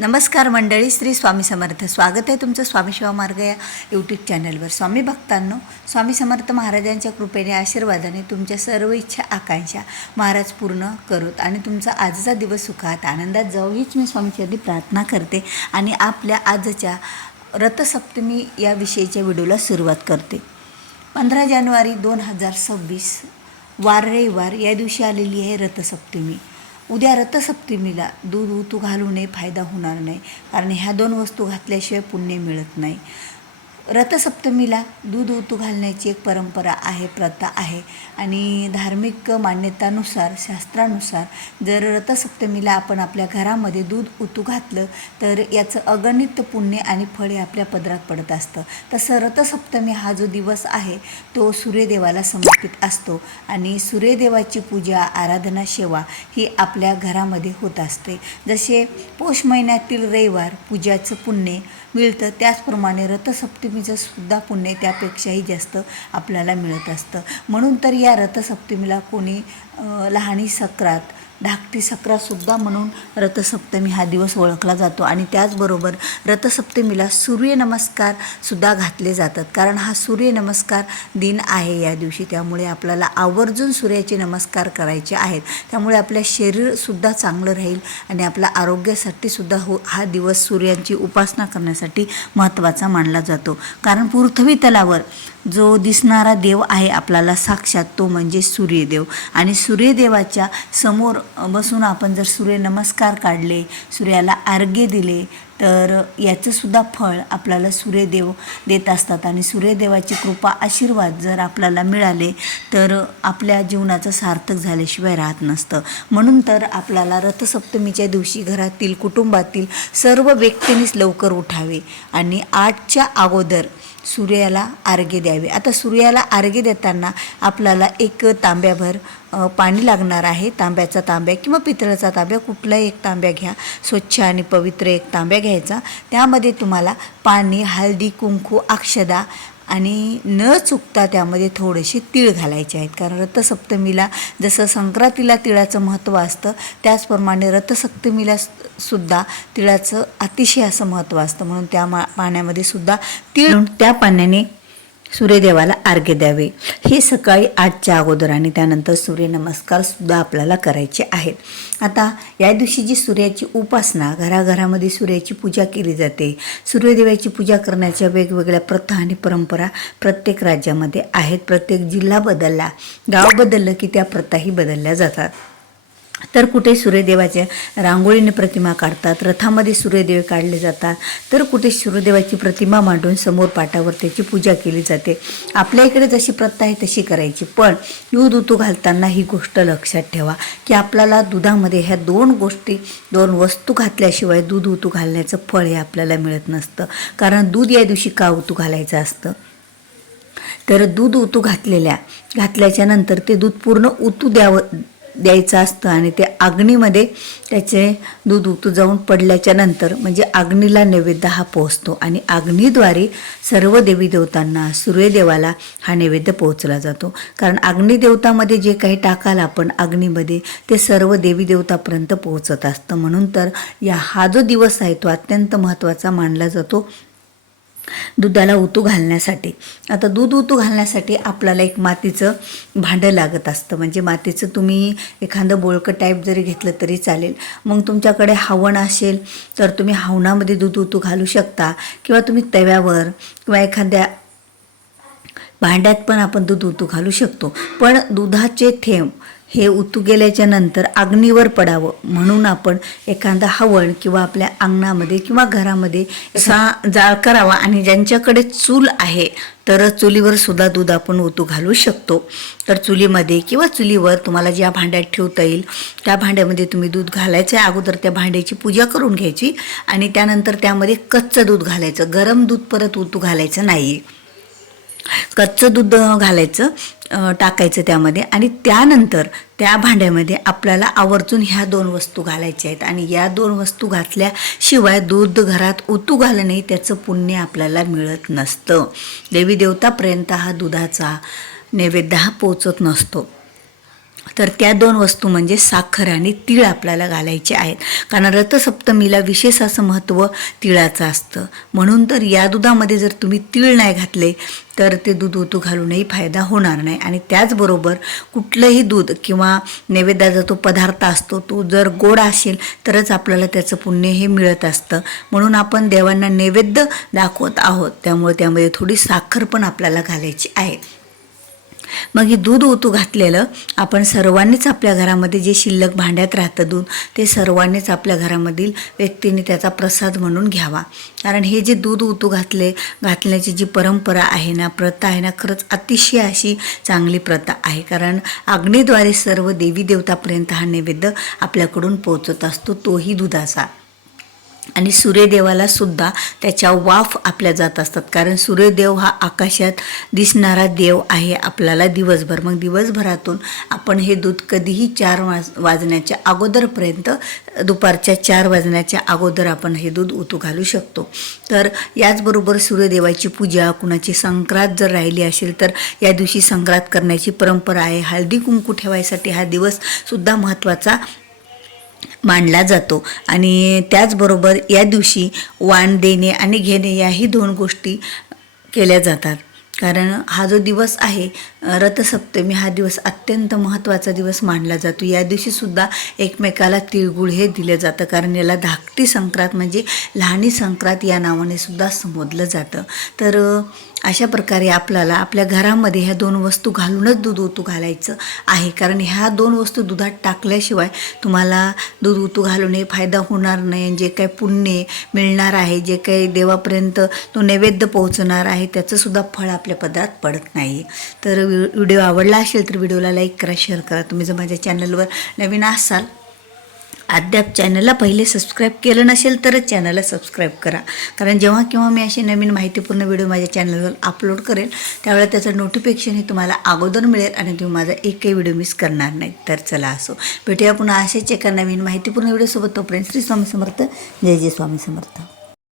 नमस्कार मंडळी श्री स्वामी समर्थ. स्वागत आहे तुमचं स्वामी शिवामार्ग या यूट्यूब चॅनलवर स्वामी भक्तांनो स्वामी समर्थ महाराजांच्या कृपेने आशीर्वादाने तुमच्या सर्व इच्छा आकांक्षा महाराज पूर्ण करोत आणि तुमचा आजचा दिवस सुखात आनंदात जाऊ हीच मी स्वामीचरणी प्रार्थना करते आणि आपल्या आजच्या रथसप्तमी या विषयीच्या व्हिडिओला सुरुवात करते. पंधरा जानेवारी दोन हजार सव्वीस वार रविवार या दिवशी आलेली आहे रथसप्तमी. उद्या रथसप्तमीला दूध उतू घालूनही फायदा होणार नाही. कारण ह्या दोन वस्तू घातल्याशिवाय पुण्य मिळत नाही. रथसप्तमीला दूध उतू घालण्याची एक परंपरा आहे प्रथा आहे. आणि धार्मिक मान्यतानुसार शास्त्रानुसार जर रथसप्तमीला आपण आपल्या घरामध्ये दूध उतू घातलं तर याचं अगणित पुण्य आणि फळ हे आपल्या पदरात पडत असतं. तसं रथसप्तमी हा जो दिवस आहे तो सूर्यदेवाला समर्पित असतो. आणि सूर्यदेवाची पूजा आराधना सेवा ही आपल्या घरामध्ये होत असते. जसे पौष महिन्यातील रविवार पूजाचं पुण्य मिळतं. त्याचप्रमाणे रथसप्तमीचं सुद्धा पुण्य त्यापेक्षाही जास्त आपल्याला मिळत असतं. म्हणून तर या रथसप्तमीला कोणी लहानी सक्रात धाकटी सकरासुद्धा म्हणून रथसप्तमी हा दिवस ओळखला जातो. आणि त्याचबरोबर रथसप्तमीला सूर्यनमस्कार सुद्धा घातले जातात. कारण हा सूर्यनमस्कार दिन आहे या दिवशी. त्यामुळे आपल्याला आवर्जून सूर्याचे नमस्कार करायचे आहेत. त्यामुळे आपल्या शरीरसुद्धा चांगलं राहील आणि आपल्या आरोग्यासाठी सुद्धा हो हा दिवस सूर्यांची उपासना करण्यासाठी महत्त्वाचा मानला जातो. कारण पृथ्वी तलावर जो दिसणारा देव आहे आपल्याला साक्षात तो म्हणजे सूर्यदेव. आणि सूर्यदेवाच्या समोर बसून आपण जर सूर्यनमस्कार काढले सूर्याला अर्घ्य दिले तर याचंसुद्धा फळ आपल्याला सूर्यदेव देत असतात. आणि सूर्यदेवाची कृपा आशीर्वाद जर आपल्याला मिळाले तर आपल्या जीवनाचं सार्थक झाल्याशिवाय राहत नसतं. म्हणून तर आपल्याला रथसप्तमीच्या दिवशी घरातील कुटुंबातील सर्व व्यक्तींनीच लवकर उठावे आणि आठच्या अगोदर सूर्याला अर्घ्य द्यावे. आता सूर्याला अर्घ्य देताना आपल्याला एक तांब्याभर पाणी लागणार आहे तांब्याचा तांब्या किंवा पितळाचा तांब्या कुठलाही एक तांब्या घ्या. स्वच्छ आणि पवित्र एक तांब्या घ्यायचा. त्यामध्ये तुम्हाला पाणी हळदी कुंकू अक्षदा आणि न चुकता त्यामध्ये थोडेसे तीळ घालायचे आहेत. कारण रथसप्तमीला जसं संक्रांतीला तिळाचं महत्त्व असतं त्याचप्रमाणे रथसप्तमीला सुद्धा तिळाचं अतिशय असं महत्त्व असतं. म्हणून त्या मा पाण्यामध्ये सुद्धा तीळ त्या पाण्याने सूर्यदेवाला अर्घ्य द्यावे. हे सकाळी आठच्या अगोदर आणि त्यानंतर सूर्यनमस्कार सुद्धा आपल्याला करायचे आहेत. आता या दिवशी जी सूर्याची उपासना घराघरामध्ये सूर्याची पूजा केली जाते. सूर्यदेवाची पूजा करण्याच्या वेगवेगळ्या प्रथा आणि परंपरा प्रत्येक राज्यामध्ये आहेत. प्रत्येक जिल्हा बदलला. गाव बदललं की त्या प्रथाही बदलल्या जातात. तर कुठे सूर्यदेवाच्या रांगोळीने प्रतिमा काढतात रथामध्ये सूर्यदेव काढले जातात तर कुठे सूर्यदेवाची प्रतिमा मांडून समोर पाटावर त्याची पूजा केली जाते. आपल्या इकडे जशी प्रथा आहे तशी करायची. पण दूध उतू घालताना ही गोष्ट लक्षात ठेवा की आपल्याला दुधामध्ये ह्या दोन गोष्टी दोन वस्तू घातल्याशिवाय दूध उतू घालण्याचं फळ हे आपल्याला मिळत नसतं. कारण दूध या दिवशी का उतू घालायचं असतं? तर दूध उतू घातलेल्या घातल्याच्या नंतर ते दूध पूर्ण उतू द्यावं द्यायचं असतं आणि ते अग्नीमध्ये त्याचे दूध उतू जाऊन पडल्याच्या नंतर म्हणजे अग्नीला नैवेद्य हा पोहोचतो आणि अग्नीद्वारे सर्व देवी देवतांना सूर्यदेवाला हा नैवेद्य पोहोचला जातो. कारण अग्निदेवतामध्ये जे काही टाकाल आपण अग्नीमध्ये ते सर्व देवी देवतापर्यंत पोहोचत असतं. म्हणून तर या हा जो दिवस आहे तो अत्यंत महत्त्वाचा मानला जातो. दुधाला उतू घालण्यासाठी. आता दूध उतू घालण्यासाठी आपल्याला एक मातीचं भांडं लागत असतं. म्हणजे मातीचं तुम्ही एखादं बोळकं टाईप जरी घेतलं तरी चालेल. मग तुमच्याकडे हावण असेल तर तुम्ही हावणामध्ये दूध उतू घालू शकता. किंवा तुम्ही तव्यावर किंवा एखाद्या भांड्यात पण आपण दूध उतू घालू शकतो. पण दुधाचे थेंब हे उतू गेल्याच्यानंतर अग्नीवर पडावं. म्हणून आपण एखादा हवण किंवा आपल्या अंगणामध्ये किंवा घरामध्ये असा जाळ करावा. आणि ज्यांच्याकडे चूल आहे तर चुलीवर सुद्धा दूध आपण ओतू घालू शकतो. तर चुलीमध्ये किंवा चुलीवर तुम्हाला ज्या भांड्यात ठेवता येईल त्या भांड्यामध्ये तुम्ही दूध घालायचं आहे. अगोदर त्या भांड्याची पूजा करून घ्यायची. आणि त्यानंतर त्यामध्ये कच्चं दूध घालायचं. गरम दूध परत ओतू घालायचं नाही. कच्चं दूध घालायचं टाकायचं त्यामध्ये आणि त्यानंतर त्या भांड्यामध्ये आपल्याला आवर्जून ह्या दोन वस्तू घालायच्या आहेत आणि या दोन वस्तू घातल्याशिवाय दूध घरात ओतू नाही त्याचं पुण्य आपल्याला मिळत नसतं. देवी देवतापर्यंत हा दुधाचा नैवेद्य हा पोचत नसतो. तर त्या दोन वस्तू म्हणजे साखर आणि तीळ आपल्याला घालायचे आहेत. कारण रथसप्तमीला विशेष असं महत्त्व तिळाचं असतं. म्हणून तर या दुधामध्ये जर तुम्ही तीळ नाही घातले तर ते दूध ओतू घालूनही फायदा होणार नाही. आणि त्याचबरोबर कुठलंही दूध किंवा नैवेद्याचा तो पदार्थ असतो तो जर गोड असेल तरच आपल्याला त्याचं पुण्य हे मिळत असतं. म्हणून आपण देवांना नैवेद्य दाखवत आहोत. त्यामुळे त्यामध्ये थोडी साखर पण आपल्याला घालायची आहे. मग हे दूध ओतू घातलेलं आपण सर्वांनीच आपल्या घरामध्ये जे शिल्लक भांड्यात राहतं दूध ते सर्वांनीच आपल्या घरामधील व्यक्तीने त्याचा प्रसाद म्हणून घ्यावा. कारण हे जे दूध ओतू घातले घातल्याची जी परंपरा आहे ना प्रथा आहे ना खरंच अतिशय अशी चांगली प्रथा आहे. कारण अग्नीद्वारे सर्व देवी देवतापर्यंत हा नैवेद्य आपल्याकडून पोहोचत असतो तोही दुधाचा. आणि सूर्यदेवाला सुद्धा त्याच्या वाफ आपल्या जात असतात. कारण सूर्यदेव हा आकाशात दिसणारा देव आहे आपल्याला दिवसभर. मग दिवसभरातून आपण हे दूध कधीही चार वाज वाजण्याच्या अगोदरपर्यंत दुपारच्या चार वाजण्याच्या अगोदर आपण हे दूध उतू घालू शकतो. तर याचबरोबर सूर्यदेवाची पूजा कुणाची संक्रांत जर राहिली असेल तर या दिवशी संक्रांत करण्याची परंपरा आहे. हळदी कुंकू ठेवायसाठी हा दिवस सुद्धा महत्त्वाचा मानला जातो. आणि त्याचबरोबर या दिवशी वाण देणे आणि घेणे याही दोन गोष्टी केल्या जातात. कारण हा जो दिवस आहे रथसप्तमी हा दिवस अत्यंत महत्त्वाचा दिवस मानला जातो. या दिवशीसुद्धा एकमेकाला तिळगुळ हे दिलं जातं. कारण याला धाकटी संक्रांत म्हणजे लहानी संक्रांत या नावाने सुद्धा संबोधलं जातं. तर अशा प्रकारे आपल्याला आपल्या घरामध्ये ह्या दोन वस्तू घालूनच दूध उतू घालायचं आहे. कारण ह्या दोन वस्तू दुधात टाकल्याशिवाय तुम्हाला दूध उतू घालून हे फायदा होणार नाही. आणि जे काही पुण्य मिळणार आहे जे काही देवापर्यंत तो नैवेद्य पोहोचणार आहे त्याचंसुद्धा फळ आपल्या पदरात पडत नाही. तर व्हिडिओ आवडला असेल तर व्हिडिओला लाईक करा शेअर करा. तुम्ही जर माझ्या चॅनलवर नवीन असाल अद्याप चॅनलला पहिले सबस्क्राईब केलं नसेल तरच चॅनलला सबस्क्राईब करा. कारण जेव्हा केव्हा मी असे नवीन माहितीपूर्ण व्हिडिओ माझ्या चॅनलवर अपलोड करेल त्यावेळेला त्याचं नोटिफिकेशन हे तुम्हाला अगोदर मिळेल आणि तुम्ही माझा एकही व्हिडिओ मिस करणार नाही. तर चला असो. भेटूया पुन्हा असेच एका नवीन माहितीपूर्ण व्हिडिओसोबत तोपर्यंत श्री स्वामी समर्थ. जय जय स्वामी समर्थ.